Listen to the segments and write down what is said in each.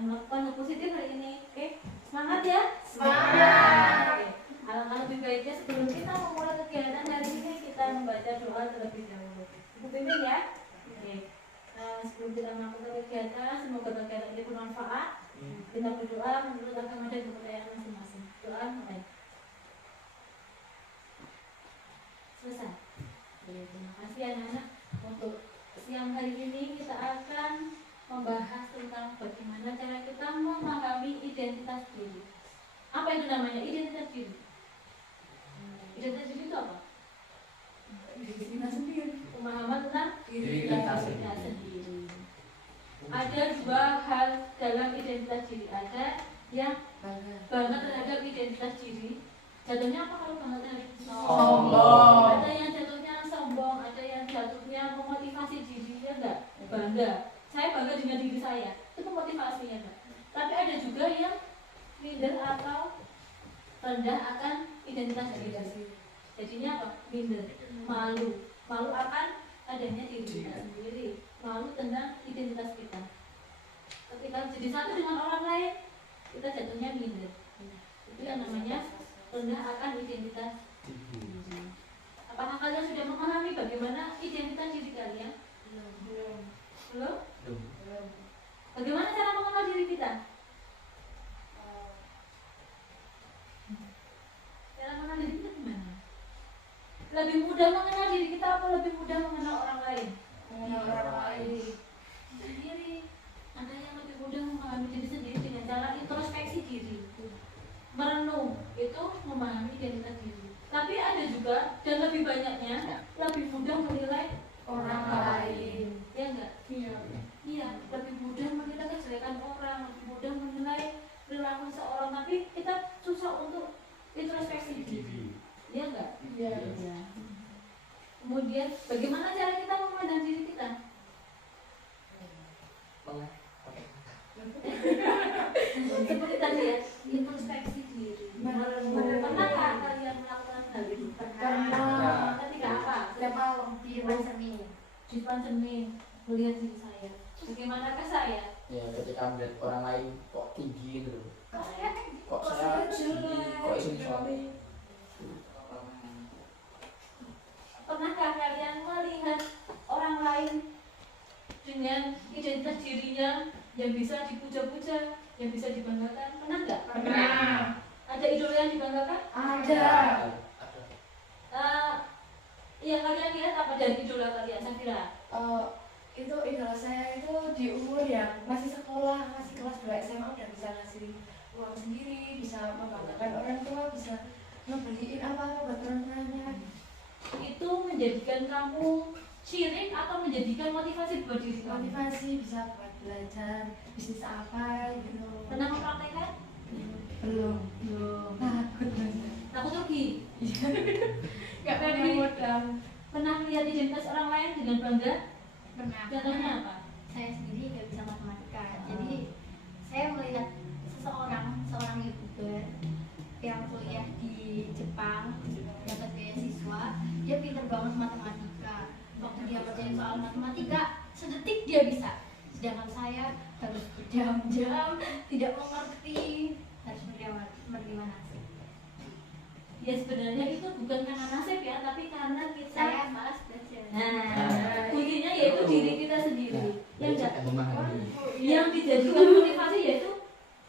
melakukan hal positif hari ini. Oke, semangat ya. Semangat. Alangkah lebih baiknya sebelum kita memulai kegiatan hari ini kita membaca doa terlebih dahulu. Ibu pimpin ya. Oke. Sebelum kita melakukan kegiatan, semoga kegiatan ini bermanfaat. Kita berdoa menurut agama dan kepercayaan masing-masing. Doa mulai. Selesai. Oke, terima kasih anak-anak. Untuk siang hari ini kita akan membahas tentang bagaimana cara kita memahami identitas diri. Apa itu namanya identitas diri? Identitas diri itu apa? Diri kita sendiri. Pemahaman tentang diri kita sendiri. Ada dua hal dalam identitas diri. Ada yang bangga terhadap identitas diri. Jatuhnya apa kalau bangga terhadap Sombong. Ada yang jatuhnya sombong, ada yang jatuhnya memotivasi diri, ya enggak? Bangga. Saya bangga dengan diri saya. Itu motivasinya, enggak? Tapi ada juga yang minder atau rendah akan identitas diri. Jadinya apa? Minder, malu akan adanya diri kita sendiri, malu tentang identitas kita. Ketika jadi satu dengan orang lain, kita jatuhnya minder. Itu yang namanya rendah akan identitas diri. Apakah kalian sudah memahami bagaimana identitas diri kalian? Belum? Bagaimana cara mengenal diri kita? Cara mengenal diri kita gimana? Lebih mudah mengenal diri kita atau lebih mudah mengenal orang lain? Mengenal orang lain. Sendiri. Ada yang lebih mudah memahami diri sendiri dengan cara introspeksi diri. Merenung itu memahami identitas diri. Tapi ada juga dan lebih banyaknya lebih mudah menilai orang lain. Ya enggak? Iya, lebih mudah menilai kejelekan orang, lebih mudah menilai perilaku seorang, tapi kita susah untuk introspeksi diri. Iya enggak? Iya. Kemudian bagaimana cara kita memandang diri kita? Seperti tadi ya, introspeksi diri. Pernahkah kalian melakukan hal itu? Pernah. Ketika apa? Setiap malam di depan cermin. Di depan cermin melihat diri saya. Bagaimanakah saya? Ya, ketika melihat orang lain kok tinggi gitu. Kok saya Kok saya tinggi, kok ini suami. Pernahkah kalian melihat orang lain dengan identitas dirinya yang bisa dipuja-puja, yang bisa dibanggakan? Pernah nggak? Pernah. Ada idola yang dibanggakan? Ada. Iya, kalian lihat apa dari idola kalian, Safira? Itu idola saya itu di umur yang masih sekolah, masih kelas 2 SMA udah bisa ngasih uang sendiri, bisa membanggakan orang tua, bisa ngebeliin apa-apa buat orang tuanya. Itu menjadikan kamu syirik atau menjadikan motivasi buat diri kamu? Motivasi bisa buat belajar bisnis apa gitu. Pernah mempraktekkan? Belum. Takut banget. Takut rugi? Gak punya modal. Pernah melihat identitas orang lain dengan bangga? Pernah. Contohnya apa? Saya sendiri nggak bisa matematika, jadi saya melihat seorang YouTuber yang kuliah di Jepang, dapat beasiswa, dia pintar banget matematika. Waktu dia kerjain soal matematika, sedetik dia bisa. Sedangkan saya harus berjam-jam, tidak mengerti, harus menerima nasib. Ya sebenarnya itu bukan karena nasib ya, tapi karena kita Saya malas belajar. Nah, kuncinya yaitu diri kita sendiri. Yang Memahami. dijadikan motivasi yaitu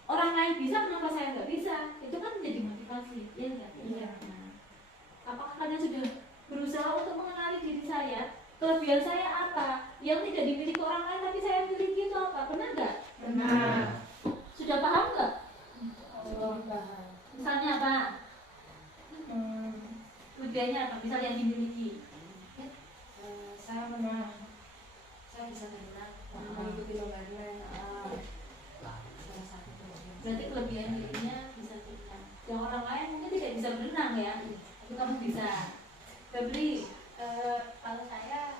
orang lain bisa, kenapa saya nggak bisa? Itu kan menjadi motivasi, ya enggak? Iya. Nah, apakah kalian sudah berusaha untuk mengenali diri saya? Kelebihan saya apa? Yang tidak dimiliki orang lain tapi saya miliki itu apa? Pernah nggak? Pernah. Sudah paham nggak? Paham. Misalnya apa? Kelebihannya apa? Misal yang dimiliki. Saya bisa berenang, mengikuti lomba renang. Salah satu kelebihan. Berarti kelebihan dirinya bisa berenang. Yang orang lain mungkin tidak bisa berenang ya, tapi kamu bisa. Febri, Kalau saya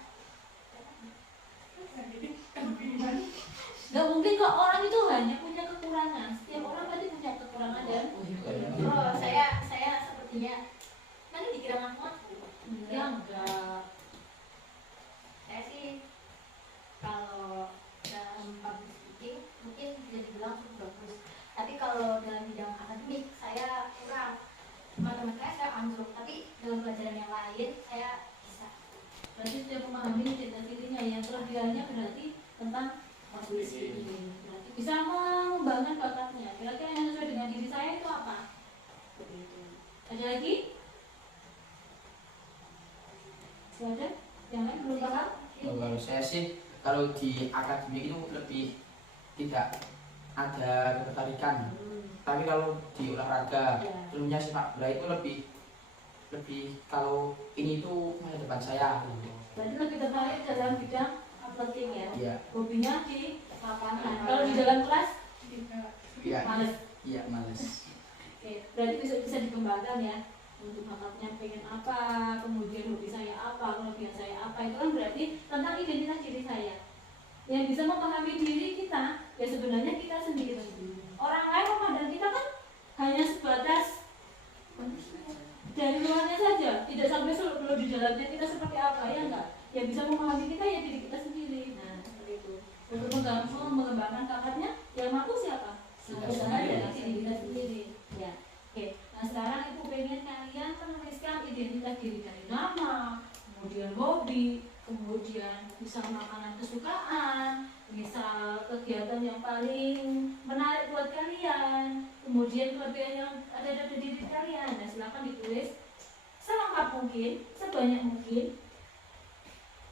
nggak mungkin kok orang itu hanya punya kekurangan. Setiap orang pasti punya kekurangan dan saya sepertinya nanti dikira ngaku. ya enggak. Saya sih kalau dalam public speaking mungkin bisa dibilang lagi? Gak ada? Yang lain belum paham? Kalau saya sih kalau di akademik itu lebih tidak ada ketertarikan. Tapi kalau di olahraga, Ya. ilmunya sepak bola itu lebih kalau ini itu masa depan saya. Berarti lebih tertarik dalam bidang atletik ya? Iya, Hobinya di lapangan. Kalau di dalam kelas, iya, males. iya males. Oke, berarti bisa dikembangkan ya untuk bakatnya pengen apa, kemudian hobi saya apa, kelebihan saya apa, itu kan berarti tentang identitas diri saya. Yang bisa memahami diri kita, ya sebenarnya kita sendiri. Orang lain memandang kita kan hanya sebatas dari luarnya saja, tidak sampai seluruh di dalamnya kita seperti apa, ya enggak? Yang bisa memahami kita ya diri kita sendiri. Nah, seperti itu. Untuk mengembangkan bakatnya, yang mampu siapa? Kita Usaha sendiri. dari diri kita sendiri. Ya. Oke, nah sekarang ibu pengen kalian menuliskan identitas diri dari nama, kemudian hobi, kemudian misal makanan kesukaan, misal kegiatan yang paling menarik buat kalian, kemudian kelebihan yang ada di diri kalian. Nah silakan ditulis selengkap mungkin, sebanyak mungkin.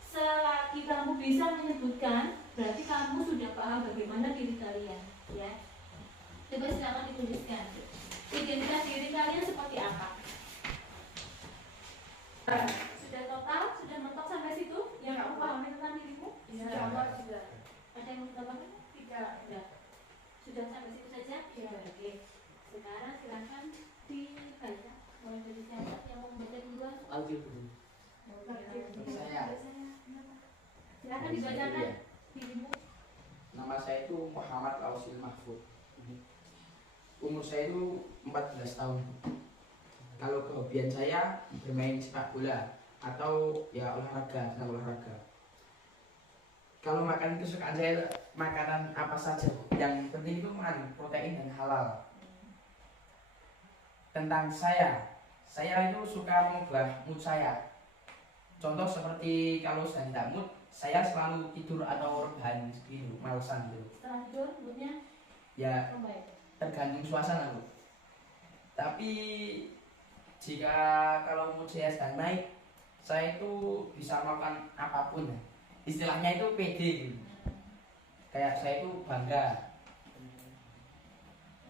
Selagi kamu bisa menyebutkan, berarti kamu sudah paham bagaimana diri kalian, ya. Coba silakan dituliskan. Identitas diri kalian seperti apa? Sudah total? Sudah mentok sampai situ? Yang kamu pahami tentang dirimu? Iya. Ada yang mau tambahkan? Tidak. Sudah sampai situ saja? Ya. Oke. Sekarang silakan dibaca. Mulai dari siapa yang mau membaca duluan? Alfil dulu. Saya. Silakan dibacakan dirimu. Nama saya itu Muhammad Lausil Mahfud. Umur saya itu 14 tahun. Kalau kehobian saya bermain sepak bola atau ya olahraga, senang olahraga. Kalau makan kesukaan saya makanan apa saja. Yang penting itu protein dan halal. Tentang saya itu suka mengubah mood saya. Contoh seperti kalau sedang tidak mood, saya selalu tidur atau rebahan gitu, malesan gitu. Setelah tidur, moodnya Ya membaik. tergantung suasana Bu. Tapi jika kalau mood saya sedang naik, saya itu bisa melakukan apapun. Istilahnya itu pede gitu. Kayak saya itu bangga.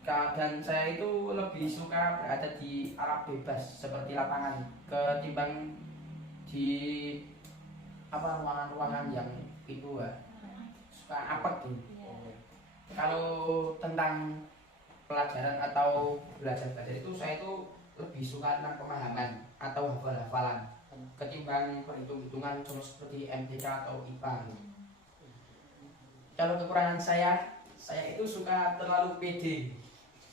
Dan saya itu lebih suka berada di alam bebas seperti lapangan ketimbang di ruangan-ruangan yang itu suka apek gitu. Kalau tentang pelajaran atau belajar itu saya itu lebih suka tentang pemahaman atau hafal-hafalan ketimbang perhitung-hitungan contoh seperti MTK atau IPA. Kalau kekurangan saya itu suka terlalu pede,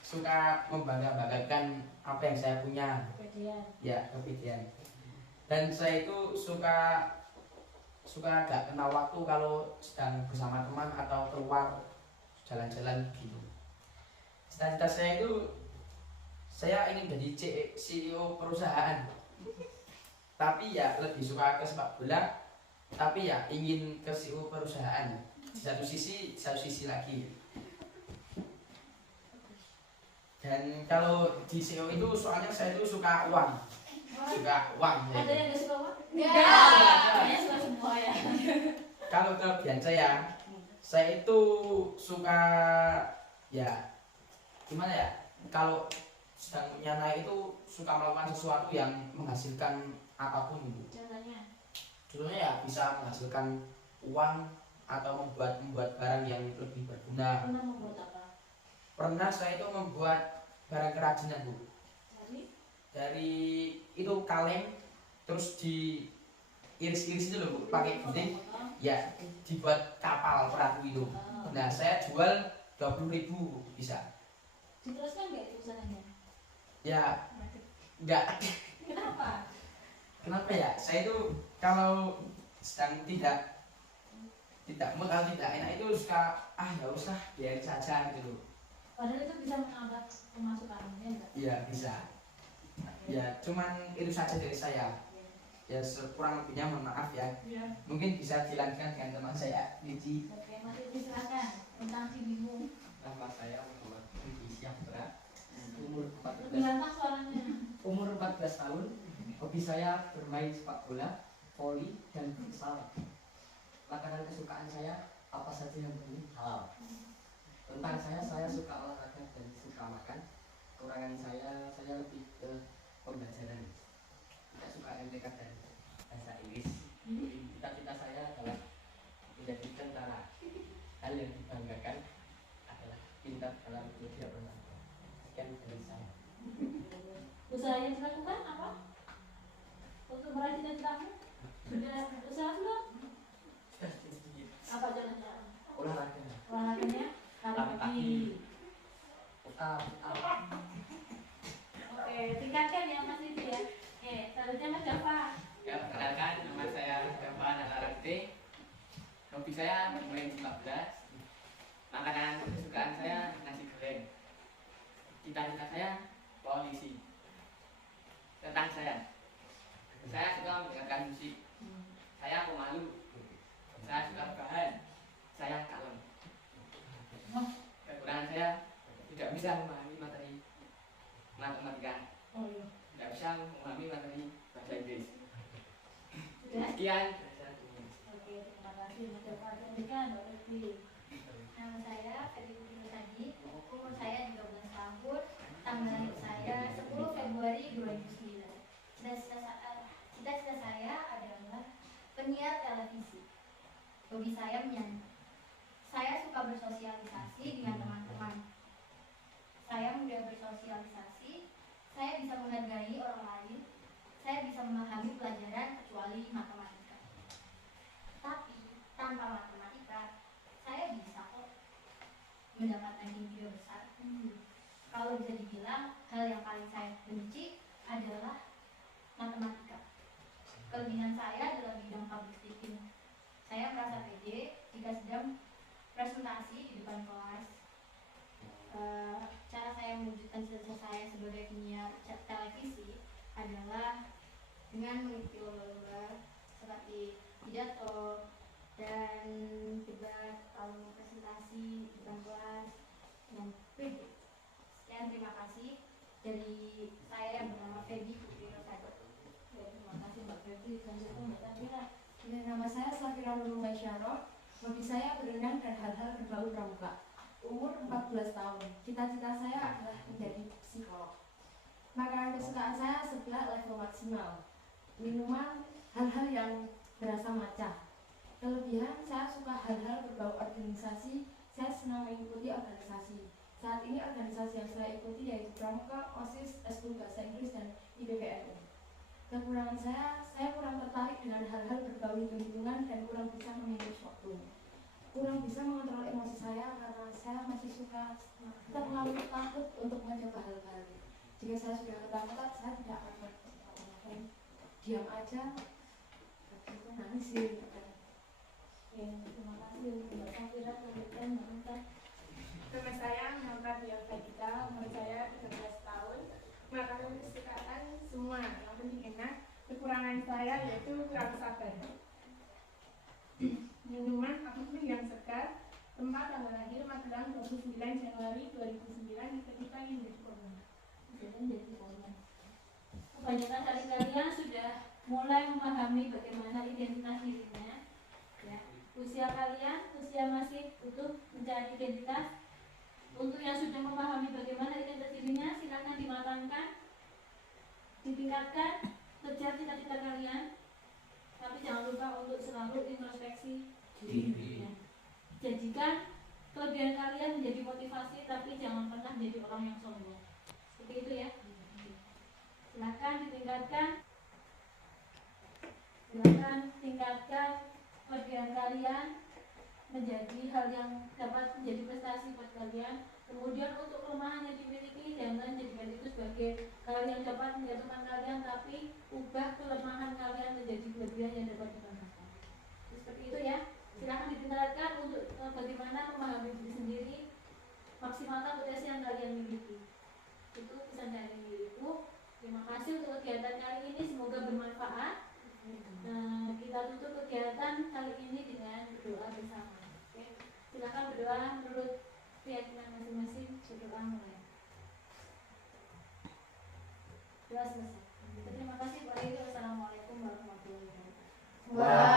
suka membangga-banggakan apa yang saya punya. Kepedean. Ya, kepedean. Dan saya itu suka gak kenal waktu kalau sedang bersama teman atau keluar jalan-jalan gitu. Cita-cita saya itu saya ingin jadi CEO perusahaan, tapi ya lebih suka ke sepak bola, tapi ya ingin ke CEO perusahaan. Di satu sisi lagi. Dan kalau di CEO itu soalnya saya itu suka uang ya. Ada yang gak suka uang? Ya. Kayaknya suka semua ya. Kalau kelebihan saya itu suka ya gimana ya, kalau sedang punya naik itu suka melakukan sesuatu yang menghasilkan apapun itu. Contohnya ya bisa menghasilkan uang atau membuat barang yang lebih berguna. Pernah membuat apa? Pernah saya itu membuat barang kerajinan Bu. Dari itu kaleng terus di iris-iris itu loh Bu, pakai gunting ya dibuat kapal perahu itu. Nah saya jual 20.000 bisa. Diteruskan nggak itu usahanya? Ya enggak. Kenapa ya? Saya itu kalau sedang tidak mood atau tidak enak itu suka ya usah biarin saja gitu. Padahal itu bisa menambah pemasukan, ya enggak? Iya bisa. Ya cuman itu saja dari saya. Ya kurang lebihnya mohon maaf ya. Mungkin bisa dilanjutkan dengan teman saya Niji. Oke, Mas Edi silakan tentang dirimu. Nama saya Muhammad Budi Syahbra, umur Lebih lantang suaranya. 14 umur 14 tahun. Hobi saya bermain sepak bola, voli, dan futsal. Makanan kesukaan saya apa saja yang penting halal. Tentang saya suka olahraga dan suka makan. Kekurangan saya lebih ke pembelajaran. Tidak suka MTK dan bahasa Inggris. Cita-cita saya adalah menjadi tentara. Hal yang dibanggakan adalah pintar dalam media bersama. Sekian dari saya. Usaha yang dilakukan apa? Untuk meraih cita-citamu? Sudah usaha belum? Apa jalan-jalan? Olahraga. Olahraganya lari pagi. Oke, tingkatkan ya Mas Didi ya. Oke, selanjutnya Mas Java. Ya, perkenalkan nama saya Java Nalarante. Hobi saya bermain sepak bola. Makanan kesukaan saya nasi goreng. Cita-cita saya polisi. Tentang saya suka mendengarkan musik. Saya pemalu. Saya suka bahan. Saya kalem. Kekurangan saya tidak bisa memahami materi matematika. Tidak bisa memahami materi bahasa Inggris. Sudah? Sekian. Oke, terima kasih Mas Java. Lanjutkan Mbak Lutfi. Nama saya Febri Tadi, umur saya 13 tahun, tanggal lahir saya 10 Februari 2009. Cita-cita saya adalah penyiar televisi. Hobi saya menyanyi. Saya suka bersosialisasi dengan teman-teman. Saya mudah bersosialisasi. Saya bisa menghargai orang lain. Saya bisa memahami pelajaran kecuali matematika. Tapi tanpa matematika, saya bisa kok mendapatkan tinggi besar. Kalau bisa dibilang, hal yang paling saya benci adalah matematika. Kelebihan saya adalah bidang public speaking. Saya merasa pede jika sedang presentasi di depan kelas. Cara saya mewujudkan cita-cita saya sebagai penyiar televisi adalah dengan mengikuti lomba-lomba seperti pidato dan debat, lalu presentasi di depan kelas dan pede. Sekian, terima kasih dari saya yang bernama Feby Putri Rosado. Terima kasih Mbak Febri. Selanjutnya Mbak Tantira. Nama saya Safira Nurul Maisyaro. Hobi saya berenang dan hal-hal berbau pramuka. Umur 14 tahun. Cita-cita saya adalah menjadi psikolog. Makanan kesukaan saya sebelah level maksimal. Minuman, hal-hal yang berasa matcha. Kelebihan, saya suka hal-hal berbau organisasi. Saya senang mengikuti organisasi. Saat ini organisasi yang saya ikuti yaitu Pramuka, OSIS, Eskul Bahasa Inggris, dan IBPNU. Kekurangan saya kurang tertarik dengan hal-hal berbau hitung-hitungan dan kurang bisa memanage waktu. Kurang bisa mengontrol emosi saya karena saya masih suka terlalu takut untuk mencoba hal baru. Jika saya sudah ketakutan, saya tidak akan melakukan. Diam aja, itu nangis sih. Oke, terima kasih Mbak Safira. Selanjutnya Mbak Nita. Nama saya Muhammad Yofadita, umur saya 13 tahun. Makanan kesukaan semua, yang penting enak. Kekurangan saya yaitu kurang sabar. Minuman apapun yang segar. Tempat tanggal lahir Magelang 29 Januari 2009. Ketika ini Jadi korban. Kebanyakan dari kalian sudah mulai memahami bagaimana identitas dirinya. Ya. Usia kalian, usia masih butuh mencari identitas. Untuk yang sudah memahami bagaimana identitas dirinya, silakan dimatangkan, ditingkatkan, kejar cita-cita kalian. Tapi jangan lupa untuk selalu introspeksi diri. Ya. Jadikan kelebihan kalian menjadi motivasi, tapi jangan pernah menjadi orang yang sombong. Seperti itu ya. Silakan ditingkatkan. Silakan tingkatkan kelebihan kalian menjadi hal yang dapat menjadi prestasi buat kalian. Kemudian untuk kelemahan yang dimiliki, jangan jadikan itu sebagai hal yang dapat menjatuhkan kalian, tapi ubah kelemahan kalian menjadi kelebihan yang dapat dibanggakan. Seperti itu ya. Silahkan ditingkatkan untuk bagaimana memahami diri sendiri, maksimalkan potensi yang kalian miliki. Itu pesan dari diriku. Terima kasih untuk kegiatan kali ini, semoga bermanfaat. Nah, kita tutup kegiatan kali ini dengan berdoa bersama. Oke. Silakan berdoa menurut keyakinan masing-masing. Berdoa mulai. Doa selesai. Waalaikumsalam.